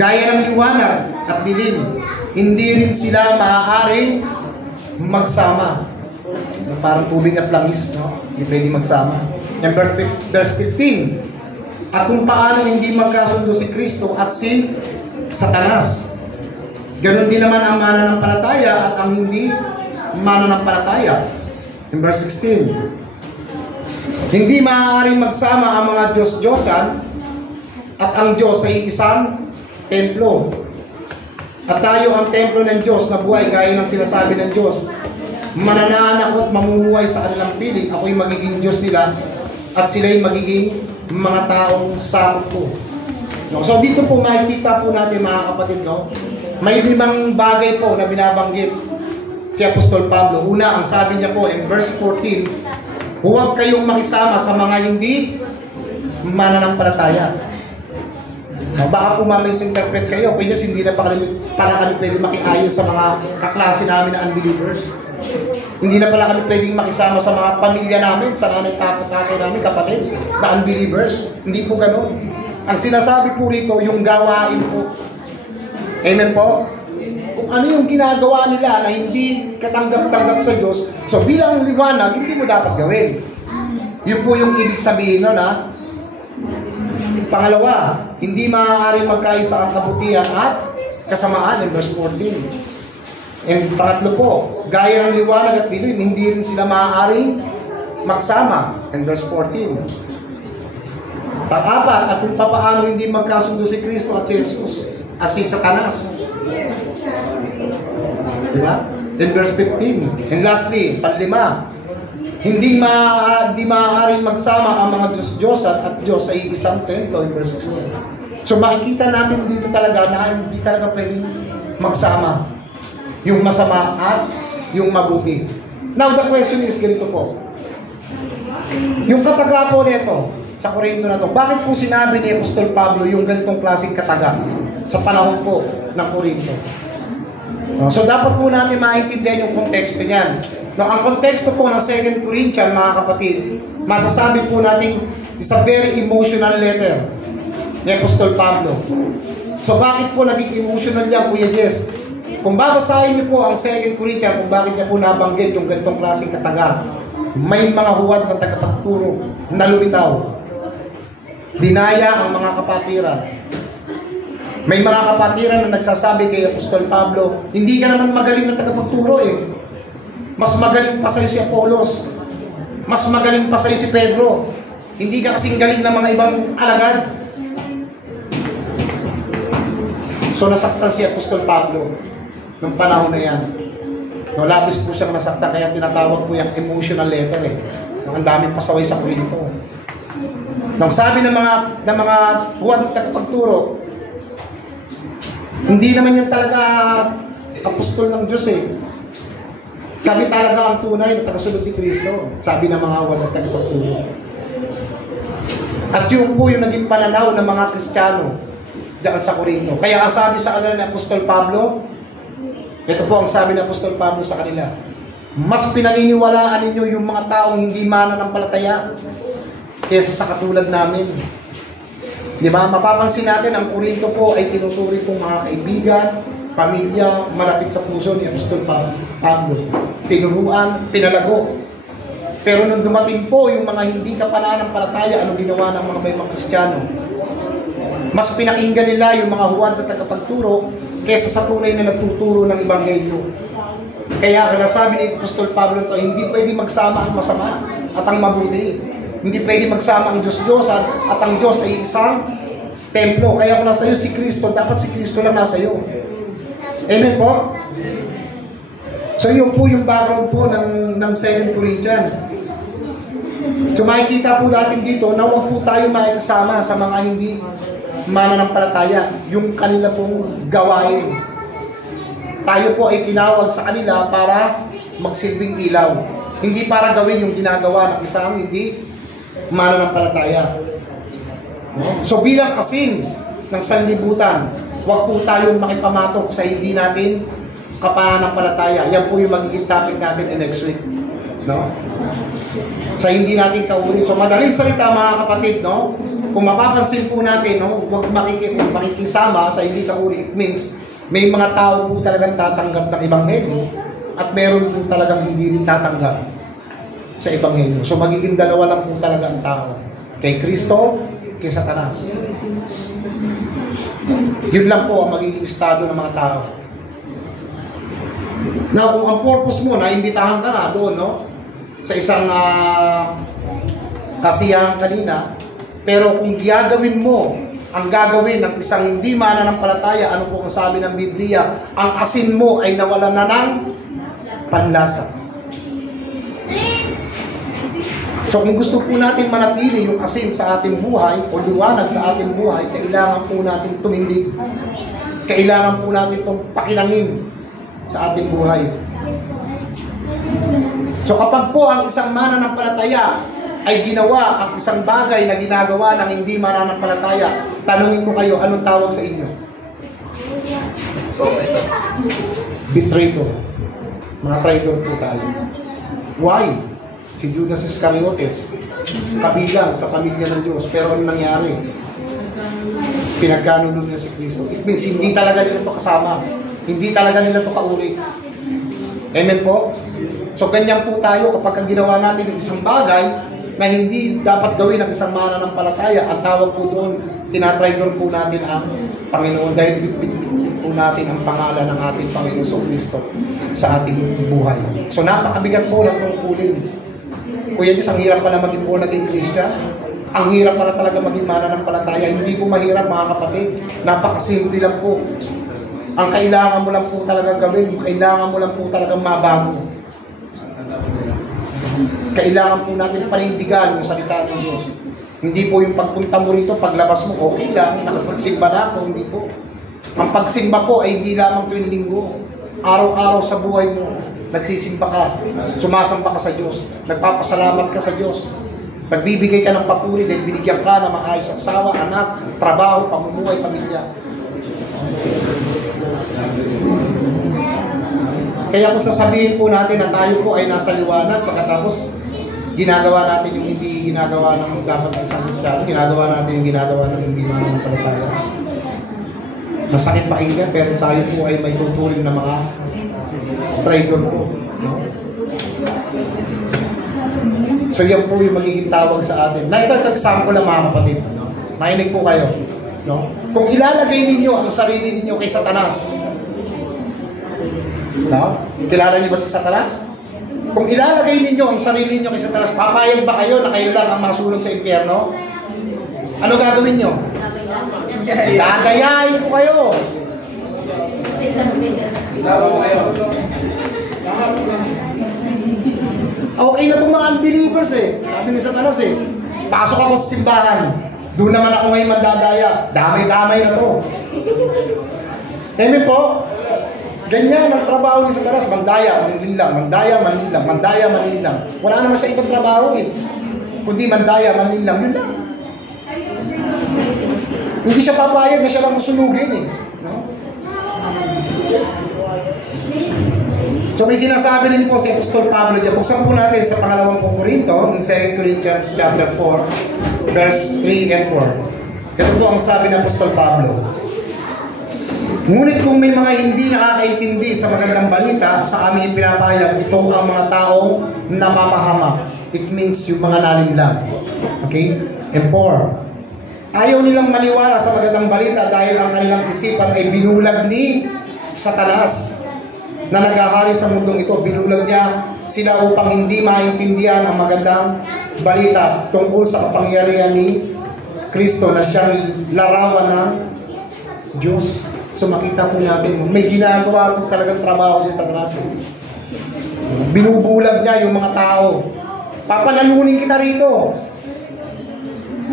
Gaya ng liwanag at dilim, hindi rin sila maaaring magsama. Parang tubig at langis, no? Hindi pwede magsama. And verse 15, at kung paano hindi magkasundo si Kristo at si Satanas. Ganon din naman ang mananampalataya at ang hindi mananampalataya. In verse 16, hindi maaaring magsama ang mga Diyos-Diyosan at ang Diyos ay isang templo. At tayo ang templo ng Diyos na buhay gaya ng sinasabi ng Diyos. Mananaanak at mamumuhay sa kanilang piling. Ako'y magiging Diyos nila at sila'y magiging mga taong sakop ko. No? So dito po makikita po natin mga kapatid, no? May 5 bagay po na binabanggit si Apostol Pablo. Una, ang sabi niya po in verse 14, huwag kayong makisama sa mga hindi mananampalataya. No, baka po ma-misinterpret kayo, kaya hindi na pala kami pwede makiayon sa mga kaklase namin na unbelievers. Hindi na pala kami pwedeng makisama sa mga pamilya namin, sa nanay, tatay namin, kapatid, na unbelievers. Hindi po ganun. Ang sinasabi po rito, yung gawain po. Amen po? Kung ano yung ginagawa nila na hindi katanggap-tanggap sa Diyos, so bilang liwanag, hindi mo dapat gawin. Yun po yung ibig sabihin nun, ha? Pangalawa, hindi maaaring magkaisa ang kabutihan at kasamaan in verse 14. And pangatlo po, gaya ng liwanag at dilim, hindi rin sila maaaring magsama in verse 14. Pang-apat, at kung papaano hindi magkasundo si Kristo at si Jesus at si Satanas. Diba? In verse 15. And lastly, panlima, hindi maaaring magsama ang mga Diyos-Diyosan at Diyos ay isang templo in verse 16. So makikita natin dito talaga na hindi talaga pwedeng magsama yung masama at yung mabuti. Now the question is ganito po. Yung kataga po nito sa Korinto na to, bakit po sinabi ni Apostol Pablo yung ganitong klaseng kataga sa panahon po ng Korinto? So dapat po natin maintindihan yung konteksto niyan. No, ang konteksto po ng 2 Corinthians, mga kapatid, masasabi po natin is a very emotional letter ni Apostol Pablo. So bakit po naging emotional yan, Kuya Jess? Kung babasahin niyo po ang 2 Corinthians, kung bakit niya po nabanggit yung ganitong klaseng kataga, may mga huwad na tagapagturo na lumitaw. Dinaya ang mga kapatiran. May mga kapatiran na nagsasabi kay Apostol Pablo, hindi ka naman magaling na tagapagturo eh. Mas magaling pa sa'yo si Apolos. Mas magaling pa sa'yo si Pedro. Hindi ka kasing galing ng mga ibang alagad. So nasaktan si Apostol Pablo nung panahon na yan. No, labis po siyang nasaktan, kaya tinatawag po yung emotional letter eh. Ang daming pasaway sa Korinto. Nang sabi ng mga huwad na tagapagturo, Hindi naman yan talaga apostol ng Diyos eh. Kami talaga ang tunay na tagasunod ni Kristo, sabi ng mga awad at tagapagturo. At yun po yung naging pananaw ng mga Kristiyano diyan sa Corinto. Kaya ang sabi sa kanila ni Apostol Pablo, ito po ang sabi ni Apostol Pablo sa kanila, mas pinaniniwalaan ninyo yung mga taong hindi mananampalataya kaysa sa katulad namin. Di ba? Mapapansin natin, ang Corinto po ay tinuturi pong mga kaibigan, pamilya, malapit sa puso ni Apostol Pablo. Tinuruan, pinalago. Pero nung dumating po yung mga hindi kapananampalataya, ano ginawa ng mga may mga Kristiyano? Mas pinakinggan nila yung mga huwad na tagapagturo kaysa sa tunay na nagtuturo ng Ebanghelyo. Kaya nasabi ni Apostol Pablo ito, hindi pwede magsama ang masama at ang mabuti. Hindi pwede magsama ang Diyos-Diyosan at ang Diyos ay isang templo. Kaya kung nasa iyo si Kristo, dapat si Kristo lang nasa iyo. Amen po? So yun po yung background po ng 2 Corinthians. So makikita po natin dito na huwag po tayo makikasama sa mga hindi mananampalataya. Yung kanila pong gawain. Tayo po ay tinawag sa kanila para magsilbing ilaw. Hindi para gawin yung ginagawa ng isang hindi mananampalataya. So bilang asin ng sanlibutan, huwag po tayong makipamatok sa hindi natin kapananampalataya. Yan po yung magiging topic natin next week. No? Sa hindi natin kauri. So madaling salita mga kapatid, no? Kung mapapansin po natin, no, huwag makikisama sa hindi kauri. It means may mga tao po talagang tatanggap ng Ebanghelyo at meron po talagang hindi rin tatanggap sa Ebanghelyo. So magiging dalawa lang po talaga ang tao. Kay Kristo, kay Satanas. Yun lang po ang magiging estado ng mga tao. Now, kung ang purpose mo, naimbitahan ka na doon, no? Sa isang kasiyahan kanina, pero kung gagawin mo ang gagawin ng isang hindi mananampalataya, ano po ang sabi ng Biblia? Ang asin mo ay nawalan na ng panlasa. So kung gusto po natin manatili yung asin sa ating buhay o liwanag sa ating buhay, kailangan po natin tumindig. Kailangan po natin itong pakilangin sa ating buhay. So kapag po ang isang mananampalataya ay ginawa ang isang bagay na ginagawa ng hindi mananampalataya, tanungin ko kayo, anong tawag sa inyo? Betrayal. Mga traitor po tayo. Why? Si Judas Iscariotes, kabilang sa pamilya ng Diyos. Pero anong nangyari? Pinagkanulog niya si Kristo. It means hindi talaga nila ito kasama. Hindi talaga nila ito kauri. Amen po? So ganyan po tayo kapag ginawa natin isang bagay na hindi dapat gawin ng isang mananampalataya, ang tawag po doon, tinatraitor po natin ang Panginoon dahil po natin ang pangalan ng ating Panginoon Kristo sa ating buhay. So napakabigat po ng tungkulin. Kuya Diyos, ang hirap pala maging po naging Christian. Ang hirap pala talaga maging mananampalataya. Hindi po mahirap mga kapatid. Napakasimple lang po. Ang kailangan mo lang po talagang gawin, kailangan mo lang po talagang mabago. Kailangan po natin panindigan yung salita ng Diyos. Hindi po yung pagpunta mo rito, paglabas mo, okay lang, nakapagsimba na ako, hindi po. Ang pagsimba po ay hindi lamang tuwing linggo. Araw-araw sa buhay mo, nagsisimba ka, sumasamba ka sa Diyos, nagpapasalamat ka sa Diyos, nagbibigay ka ng papuri dahil binigyan ka na maayos ang asawa, anak, trabaho, pamumuhay, pamilya. Kaya kung sasabihin po natin na tayo po ay nasa liwanag, pagkatapos ginagawa natin yung hindi ginagawa ng dapat ng isang Kristiyano, ginagawa natin yung ginagawa ng hindi mananampalataya. Masakit pakinggan, pero tayo po ay may tuturing na mga traitor po. No? So yan po yung magiging tawag sa atin. Na ito example lang mga kapatid. No? Nakinig po kayo. No? Kung ilalagay ninyo ang sarili ninyo kay Satanas, no? Kilala niyo ba si Satanas? Kung ilalagay ninyo ang sarili niyo kay Satanas, papayag ba kayo na kayo lang ang masulong sa impyerno? Ano gagawin niyo? Gagayahin ko kayo. Okay na itong mga unbelievers eh. Sabi ni Satanas eh, pasok ako sa simbahan. Doon naman ako ngayon mandadaya. Damay-damay na to. Amen po? Ganyan ang trabaho ni Satanas. Mandaya, manlinlang. Mandaya, manlinlang. Mandaya, manlinlang. Wala naman siya ibang trabaho eh. Kundi mandaya, manlinlang. Yun lang. Hindi siya papayag na siya lang masunugin eh. No? So may sinasabi rin po si Apostol Pablo diyan. Buksan po natin sa pangalawang Korinto, in 2 Corinthians chapter 4, verse 3 and 4. Ito po ang sabi ng Apostol Pablo. Ngunit kung may mga hindi nakakaintindi sa magandang balita, sa aming pinapayag, ito ang mga taong namamahamak. It means yung mga nalinlang. Okay? And 4. Ayaw nilang maniwala sa magandang balita dahil ang kanilang isipan ay binulag ni Satanas na naghahari sa mundong ito. Binulag niya sila upang hindi maintindihan ang magandang balita tungkol sa kapangyarihan ni Kristo na siyang larawan ng Diyos. So makita po natin, may ginagawa po talagang trabaho si Satanas. Binubulag niya yung mga tao. Papanalunin kita rito.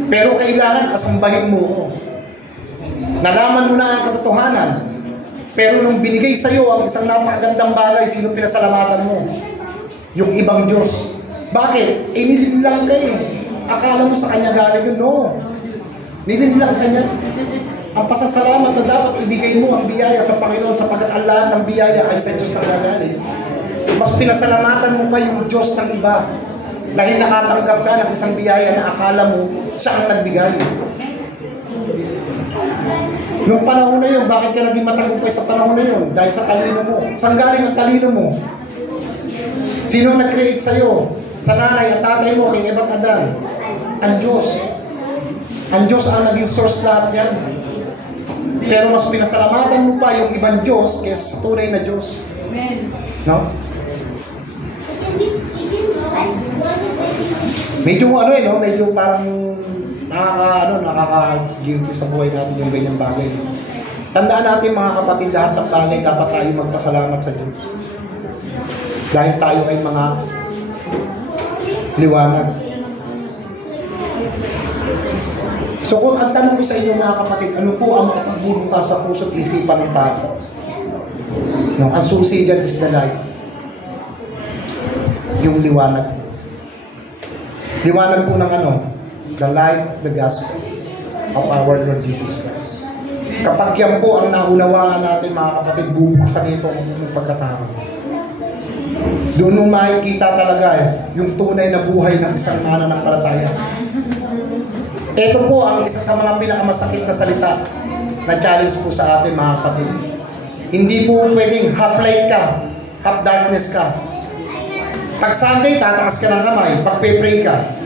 Pero kailangan asambahin mo ko. Nalaman mo na ang katotohanan. Pero nung binigay sa iyo ang isang napakagandang bagay, sino pinasalamatan mo? Yung ibang Diyos. Bakit? Nilinlang ka eh. Akala mo sa kanya galing yun? No. Nilinlang ka niya. Ang pasasalamat na dapat ibigay mo ang biyaya sa Panginoon sapagkat ang lahat ng biyaya ay sa Diyos nanggagaling. Mas pinasalamatan mo pa yung Diyos ng iba dahil nakatanggap ka ng isang biyaya na akala mo siya ang nagbigay. Nung panahon na yun, bakit ka naging matagumpay sa panahon na yun? Dahil sa talino mo. Saan galing ang talino mo? Sino nag-create sa'yo? Sa nanay at tatay mo, kay Eva at Adan? Ang Diyos. Ang Diyos ang naging source lahat yan. Pero mas pinasalamatan mo pa yung ibang Diyos kaysa tunay na Diyos. No? Medyo no? Medyo parang nakaka-guilty sa buhay natin yung ganyang bagay. Tandaan natin mga kapatid, lahat ng bagay dapat tayo magpasalamat sa Diyos. Dahil tayo ay mga liwanag. So kung ang tanong ko sa inyo mga kapatid, ano po ang makapagbubuka sa puso't isipan ng tao? No, ang susi dyan is the light. Yung liwanag. Liwanag po ng ano? The light of the gospel of our Lord Jesus Christ. Kapag yan po ang naunawaan natin mga kapatid, bubuksan ito ang pagkatao. Doon mo makikita talaga yung tunay na buhay ng isang mananampalataya. Ito po ang isa sa mga pinakamasakit na salita na challenge po sa atin mga kapatid. Hindi po pwedeng half light ka, half darkness ka. Pag Sunday, tatakas ka ng kamay. Pag pray ka,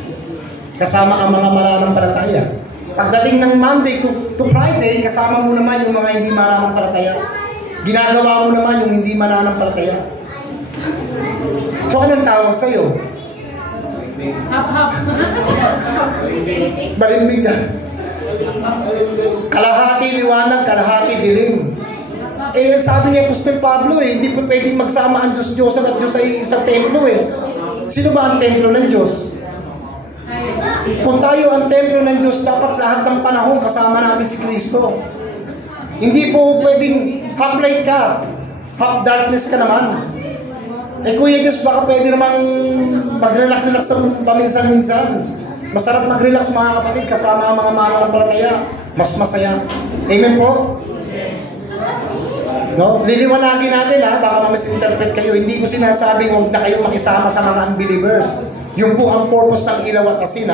kasama ang mga mananampalataya. Pagdating ng Monday to Friday, kasama mo naman yung mga hindi mananampalataya. Ginagawa mo naman yung hindi mananampalataya. So anong tawag sa'yo? Balimbing na. Kalahati liwanag, kalahati dilim. Sabi ni Apostol Pablo hindi po pwedeng magsama ang Diyos-Diyosan at Diyos ay isang templo Sino ba ang templo ng Diyos? Kung tayo ang templo ng Diyos, dapat lahat ng panahon kasama natin si Kristo. Hindi po pwedeng half light ka, half darkness ka naman. Kuya Diyos, baka pwede namang mag-relax-relax sa paminsan-minsan. Masarap mag-relax mga kapatid kasama ang mga mananampalataya. Mas masaya. Amen po? No? Liliwanagin natin baka ma-misinterpret kayo. Hindi ko sinasabing huwag na kayo makisama sa mga unbelievers. Yung po ang purpose ng ilaw at asin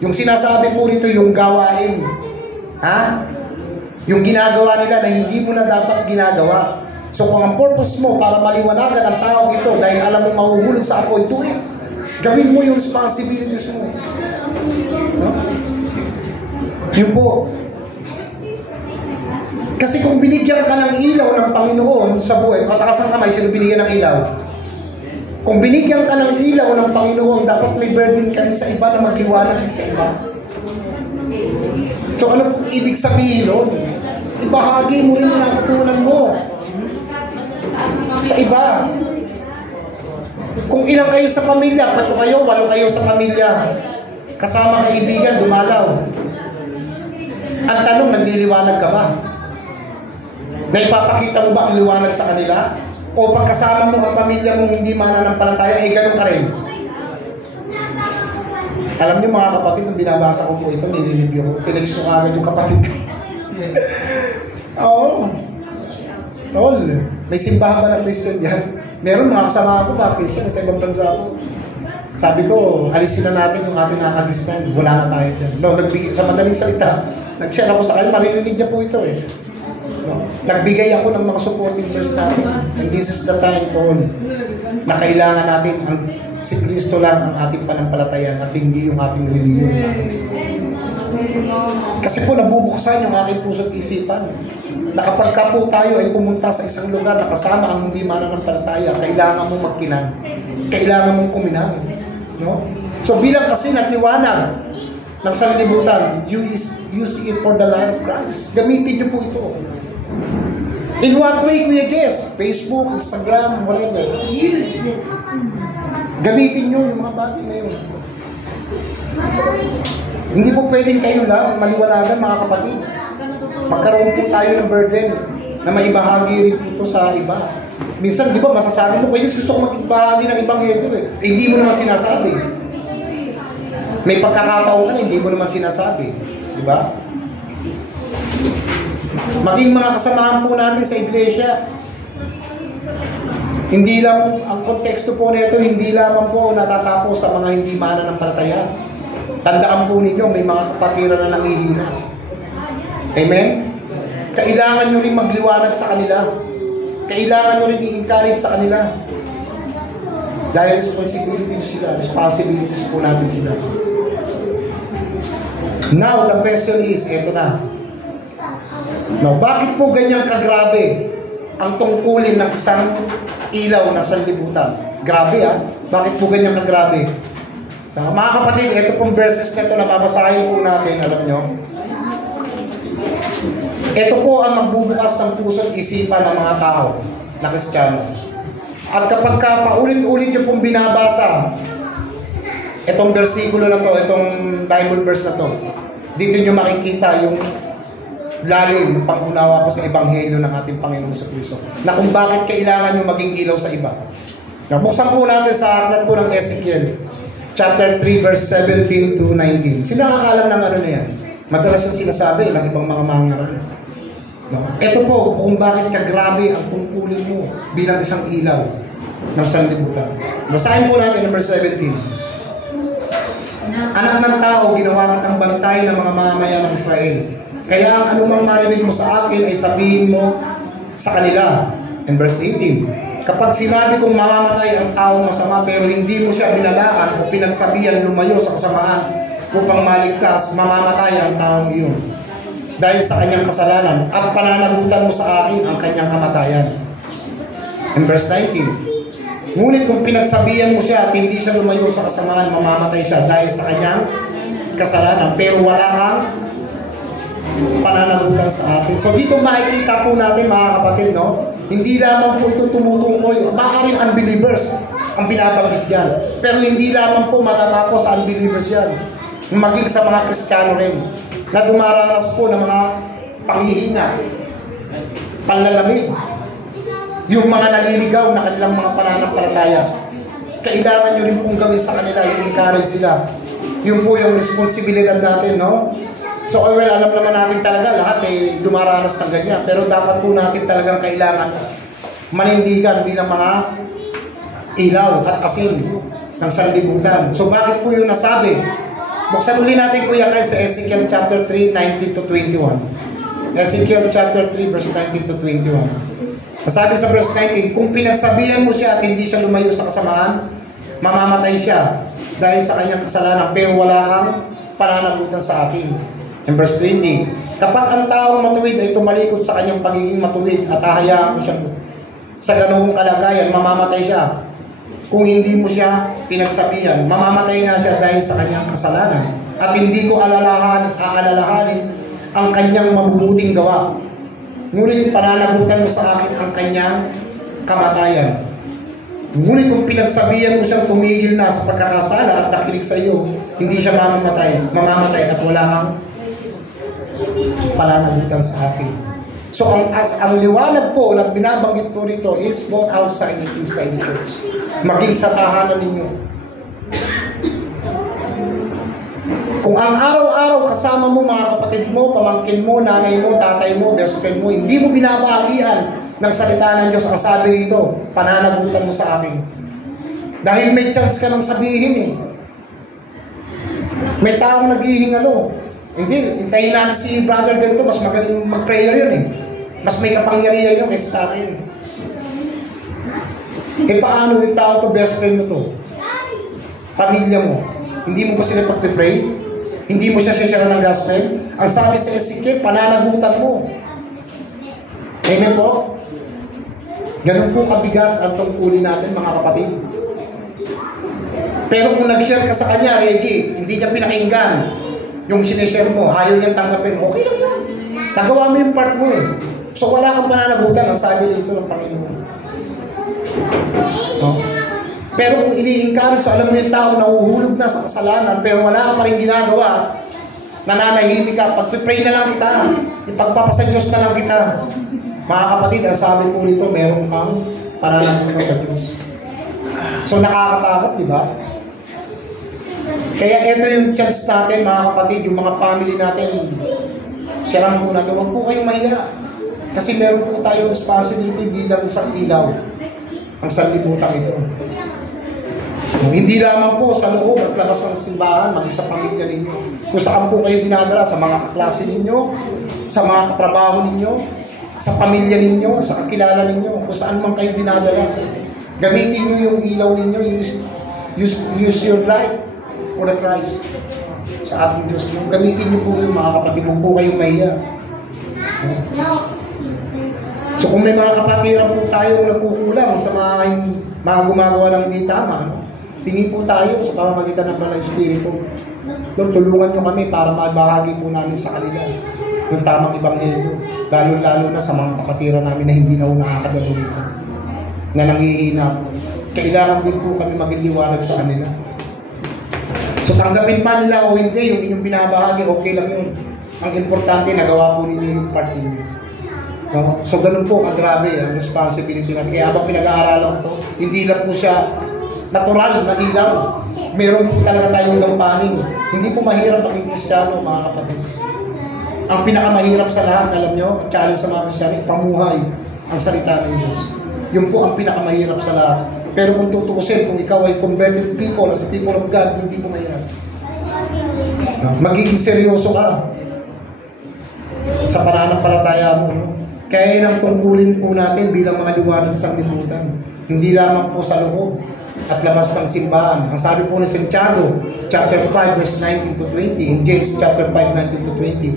Yung sinasabi po rito yung gawain. Yung ginagawa nila na hindi mo na dapat ginagawa. So kung ang purpose mo para maliwanagan ang tao ito dahil alam mo mahuhulog sa apoy, gawin mo yung responsibilities mo. No? Yun po. Kasi kung binigyan ka ng ilaw ng Panginoon sa buhay, katakas ang kamay, sino binigyan ng ilaw? Kung binigyan ka ng ilaw ng Panginoon, dapat may burden ka rin sa iba na magliwanag din sa iba. So ano ibig sabihin nun? Ibahagi mo rin yung natutunan mo sa iba. Kung ilang kayo sa pamilya, 4 kayo, 8 kayo sa pamilya, kasama kaibigan, dumalaw. Ang tanong, nagliliwanag ka ba? Naipapakita mo ba ang liwanag sa kanila? O pagkasama mo ang pamilya mong hindi mananampalataya, eh ganun ka rin. Alam niyo mga kapatid, nung binabasa ko po ito, nililibyo ko, tinext ko agad yung kapatid ko. Oo. Tol, may simbahan ba na Christian dyan? Meron mga kasama ko ba, Christian, sa ibang bansa ko. Sabi ko, alisin na natin yung ating nakakistan. Wala na tayo dyan. No, sa madaling salita, nag-share ako sa kanya, maririnig niya po ito eh. No, nagbigay ako ng mga supporting verse natin. And this is the time, Tol, na kailangan natin si Kristo lang ang ating panampalataya at hindi yung ating reliyon. Kasi po nabubuksan yung aking puso at isipan. Na kapag ka po tayo ay pumunta sa isang lugar na kasama ang hindi mananampalataya, kailangan mong magkinang. Kailangan mong kuminang. No? So bilang kasi natiwanag ng sanlibutan, you see it for the light of Christ. Gamitin niyo po ito. In what way, Kuya Jess? Facebook, Instagram, whatever. Gamitin nyo yung mga bagay na yun. Hindi po pwedeng kayo lang maliwanagan, mga kapatid. Magkaroon po tayo ng burden na maibahagi rin ito sa iba. Minsan, di ba, masasabi mo, Kuya Jess, gusto ko magbahagi ng ebanghelyo eh. Hindi mo naman sinasabi. May pagkakataon ka na, hindi mo naman sinasabi. Di ba? Maging mga kasamahan po natin sa iglesia. Hindi lang, ang konteksto po nito, hindi lamang po natatapos sa mga hindi mananampalataya. Tandaan po ninyo, may mga kapatiran na nangihina. Amen? Kailangan nyo rin magliwanag sa kanila. Kailangan nyo rin i-encourage sa kanila. Dahil responsibilities po natin sila. Now, the question is, eto na. Now, bakit po ganyang kagrabe ang tungkulin ng isang ilaw na sanlibutan? Grabe Bakit po ganyang kagrabe? Mga kapatid, ito pong verses na ito na babasahin po natin, alam nyo. Ito po ang magbubukas ng puso at isipan ng mga tao na Kristiyano. At kapag paulit-ulit nyo pong binabasa itong versikulo na to, itong Bible verse na to, dito nyo makikita yung lalim ng pangunawa ko sa ebanghelyo ng ating Panginoon sa Kristo, na kung bakit kailangan nyo maging ilaw sa iba. Buksan po natin sa aklat po ng Ezekiel chapter 3 verse 17 to 19. Sino nakakalam ng ano na yan? Madalas yung sinasabi ng ibang mga mangaral. Ito po kung bakit kagrabe ang tungkulin mo bilang isang ilaw ng sanlibutan. Basahin po natin number 17. Anak ng tao, ginawa kitang bantay ng mga mamamayan ng Israel. Kaya ang anumang marinig mo sa akin ay sabihin mo sa kanila. And verse 18. Kapag sinabi kong mamamatay ang taong masama pero hindi mo siya binalaan o pinagsabihan lumayo sa kasamaan upang maligtas, mamamatay ang taong iyon dahil sa kanyang kasalanan at pananagutan mo sa akin ang kanyang kamatayan. And verse 19. Ngunit kung pinagsabihan mo siya at hindi siya lumayo sa kasamaan, mamamatay siya dahil sa kanyang kasalanan pero wala kang pananagutan sa atin. So dito makikita po natin mga kapatid, no? Hindi lamang po ito tumutukoy, maaaring unbelievers ang binabanggit dyan. Pero hindi lamang po matatapos sa unbelievers yan. Maging sa mga Kristiyano rin na dumaranas po ng mga panghihina, panlalamig, yung mga naliligaw na kanilang mga pananampalataya. Kailangan nyo rin pong gawin sa kanila, i-encourage sila. Yun po yung responsibilidad natin, no? So, well, alam naman natin talaga lahat ay dumaranas ng ganyan. Pero dapat po natin talagang kailangan manindigan bilang mga ilaw at asin ng sanlibutan. So, bakit po yung nasabi? Buksan uli natin, Kuya Kyle, sa Ezekiel chapter 3, 19 to 21. Ezekiel chapter 3, verse 19 to 21. Masabi sa verse 19, kung pinagsabihan mo siya at hindi siya lumayo sa kasamaan, mamamatay siya dahil sa kanyang kasalanan, pero wala kang pananagutan sa akin. In verse 20, kapag ang taong matuwid ay tumalikod sa kanyang pagiging matuwid at hahayaan mo siya sa ganoong kalagayan, mamamatay siya. Kung hindi mo siya pinagsabihan, mamamatay nga siya dahil sa kanyang kasalanan. At hindi ko aalalahanin ang kanyang mabubuting gawa. Ngunit pananagutan mo sa akin ang kanyang kamatayan. Ngunit kung pinagsabihan mo siyang tumigil na sa pagkakasala at nakinig sa iyo, hindi siya mamamatay at wala kang pananagutan sa akin. So ang liwanag po na binabanggit ko rito is both outside and inside the church. Maging sa tahanan ninyo. Kung ang araw-araw kasama mo mga kapatid mo, pamangkin mo, nanay mo, tatay mo, best friend mo, hindi mo binabahagian ng salita ng Diyos, ang sabi rito, pananagutan mo sa akin. Dahil may chance ka nang sabihin eh. May taong naghihingalo. Hindi, hintayin natin si brother ganito, mas magaling mag-prayer yun eh. Mas may kapangyarihan yun kaysa sa akin. Eh paano yung tao to, best friend mo to? Pamilya mo. Hindi mo ba sila pag-pray? Hindi mo siya share ng gospel? Ang sabi sa Ezekiel, pananagutan mo. Amen po? Ganun po kabigat ang tungkulin natin mga kapatid. Pero kung nag-share ka sa kanya, Reggie, hindi niya pinakinggan yung sinishare mo, ayaw niyang tanggapin, okay lang yan. Nagawa mo yung part mo eh. So wala kang pananagutan, ang sabi dito ng Panginoon. No? Pero kung ini-encourage, alam mo yung tao nahuhulog na sa kasalanan, pero wala ka pa rin ginagawa, nananahimik ka, pag-pray na lang kita, ipagpapasa Diyos na lang kita. Mga kapatid, ang sabi po rito, meron kang pananagutan sa Diyos. So nakakatakot, di ba? Kaya ito yung chance natin mga kapatid, yung mga family natin, siyaran po natin, huwag po kayong mahiya. Kasi meron po tayong responsibility bilang isang ilaw, ang sanlibutan ito. Hindi lamang po sa loob at labas ng simbahan, maging sa pamilya ninyo. Kung saan po kayo dinadala, sa mga kaklase ninyo, sa mga katrabaho ninyo, sa pamilya ninyo, sa kakilala ninyo, kung saan man kayo dinadala. Gamitin nyo yung ilaw ninyo, use your light for the Christ sa ating Diyos. Gamitin nyo po yung mga kapatid, huwag po kayong mahiya. So kung may mga kapatiran po tayong nagkukulang sa mga gumagawa ng hindi tama, no? Tingin po tayo sa pamamagitan ng Banal na Espiritu. Lord, tulungan nyo kami para mabahagi po namin sa kanila yung tamang ebanghelyo. Lalo-lalo na sa mga kapatiran namin na hindi na nakakadalo dito, na nanghihina po. Kailangan din po kami maging liwanag sa kanila. So tanggapin pa nila o hindi, yung inyong binabahagi, okay lang yun. Ang importante, nagawa po ninyo yung part ninyo. No? So ganun po, kagrabe ang responsibility natin. Kaya habang pinag-aaralan ko, hindi lang po siya natural na ilaw. Meron po talaga tayong lampanin. Hindi po mahirap maging Kristiyano, mga kapatid. Ang pinakamahirap sa lahat, alam nyo, ang challenge sa mga Kristiyano, pamuhay ang salita ng Diyos. Yun po ang pinakamahirap sa lahat. Pero kung tutukusin, kung ikaw ay converted people, as a people of God, hindi po mahirap. Magiging seryoso ka sa pananampalataya mo. No? Kaya yun ang tungkulin po natin bilang mga liwanag sa sanlibutan. Hindi lamang po sa loob at labas ng simbahan. Ang sabi po ni Santiago, chapter 5, verse 19 to 20, in James chapter 5, 19 to 20.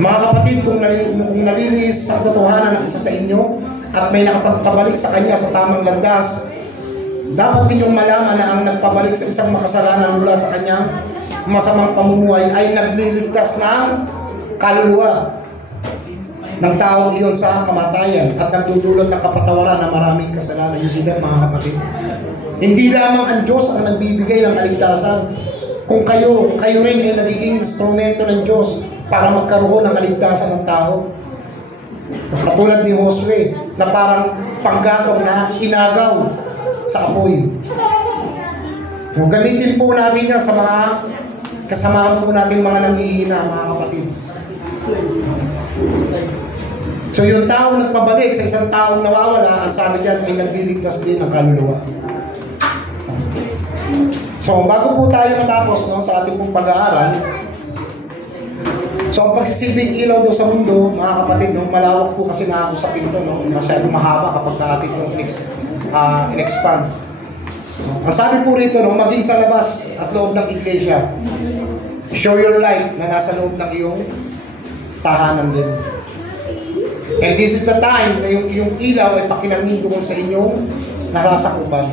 Mga kapatid, kung nalilis sa katotohanan ng isa sa inyo at may nakapagpabalik sa kanya sa tamang landas, dapat ninyong malaman na ang nagpabalik sa isang makasalanan mula sa kanyang masamang pamumuhay ay nagliligtas ng kaluluwa ng taong iyon sa kamatayan at nagdudulot ng kapatawaran na maraming kasalanan. You see that, mga kapatid? Hindi lamang ang Diyos ang nagbibigay ng kaligtasan. Kung kayo rin ay nagiging instrumento ng Diyos para magkaroon ng kaligtasan ng tao. Katulad ni Josue na parang panggatong na inagaw sa apoy. Gamitin po natin yan sa mga kasamahan po natin mga nanghihina, mga kapatid. So yung taong nagpabalik sa isang taong nawawala, ang sabi dyan ay nagliligtas din ng kaluluwa. So bago po tayo matapos sa ating pong pag-aaral, so ang pagsisilbing ilaw doon sa mundo, mga kapatid, malawak po kasi na ako sa pinto, masyado mahaba kapag natin itong in-expand. Ang sabi po rito, maging sa labas at loob ng iglesia, show your light na nasa loob ng iyong tahanan din. And this is the time na yung ilaw ay pakinangin doon sa inyong nasasakupan.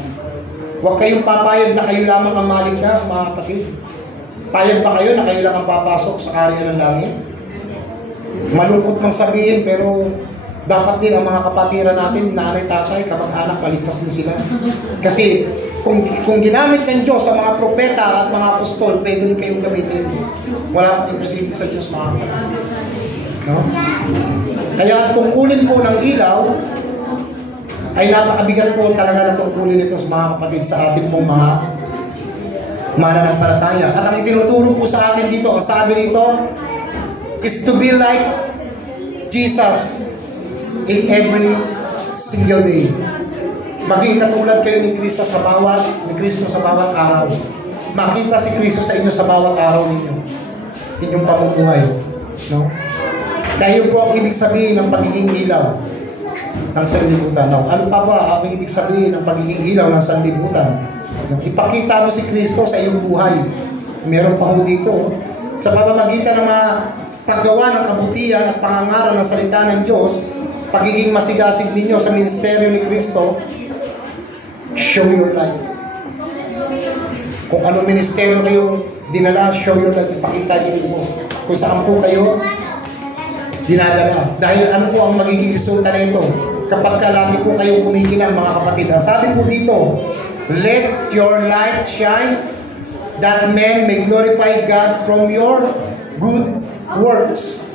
Huwag kayong papayag na kayo lamang ang maligtas, mga kapatid. Payag ba kayo na kayo lang ang papasok sa karya ng langit? Malungkot mang sabihin, pero dapat din ang mga kapatiran natin, nanay, tatay, kamag-anak, maligtas din sila. Kasi kung ginamit ng Diyos sa mga propeta at mga apostol, pwede rin kayong gamitin. Wala pang imposible sa Diyos, mga kapatid. No? Kaya tungkulin po ng ilaw ay napakabigat po talaga na tungkulin ito sa mga kapatid sa ating pong mga mananampalataya. At ang itinuturo po sa atin dito, ang sabi nito, is to be like Jesus in every single day. Maging katulad kayo ni Kristo sa bawat araw. Makita si Kristo sa inyo sa bawat araw ninyo. Inyong pamumuhay. No? Kayo po ang ibig sabihin ng pagiging ilaw ng sanlibutan. No? Ano pa ba ang ibig sabihin ng pagiging ilaw ng sanlibutan? No? Ipakita mo si Kristo sa iyong buhay. Meron pa ho dito. Sa pamamagitan ng mga paggawa ng kabutihan at pangangaral ng salita ng Diyos, pagiging masigasig ninyo sa ministeryo ni Kristo, show your life. Kung anong ministeryo kayo dinala, show your life. Ipakita niyo mo kung saan po kayo dinadala. Dahil ano po ang magiging resulta na ito? Kapag lagi po kayo kumikinang, mga kapatid. Ang sabi po dito, let your light shine that men may glorify God from your good works.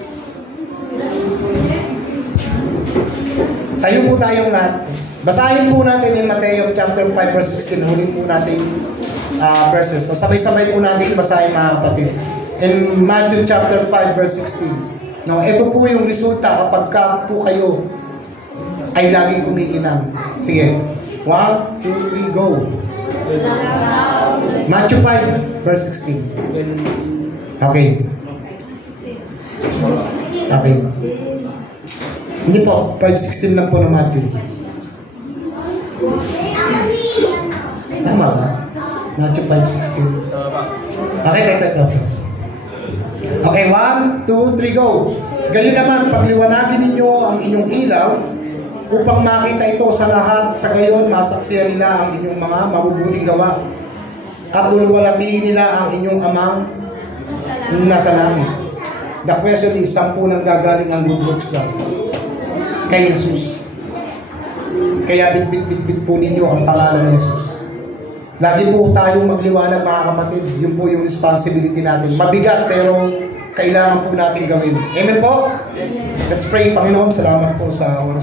Tayo po tayong lahat. Basahin po natin in Mateo chapter 5 verse 16. Huling po natin verses. So, sabay-sabay po natin basahin, mga kapatid. In Matthew chapter 5 verse 16. Now, ito po yung resulta kapag po kayo ay laging kumikinang. Sige. 1, 2, 3, go. Matthew 5 verse 16. Okay. Okay. Hindi po, 5:16 lang po ng Matthew. Tama ba? Matthew 5:16. Okay. Okay, 1, 2, 3, go. Gayon naman, pagliwanagin ninyo ang inyong ilaw upang makita ito sa lahat. Sa gayon, masaksiyan nila ang inyong mga mabubuting gawa at luluwalhatiin nila ang inyong amang nasa langit. The question is, saan po nang gagaling ang good works lang? Kay Jesus. Kaya bit po ninyo ang pangalan ng Jesus. Lagi po tayong magliwanag, mga kapatid. Yun po yung responsibility natin. Mabigat, pero kailangan po natin gawin. Amen po? Let's pray. Panginoon, salamat po sa oras.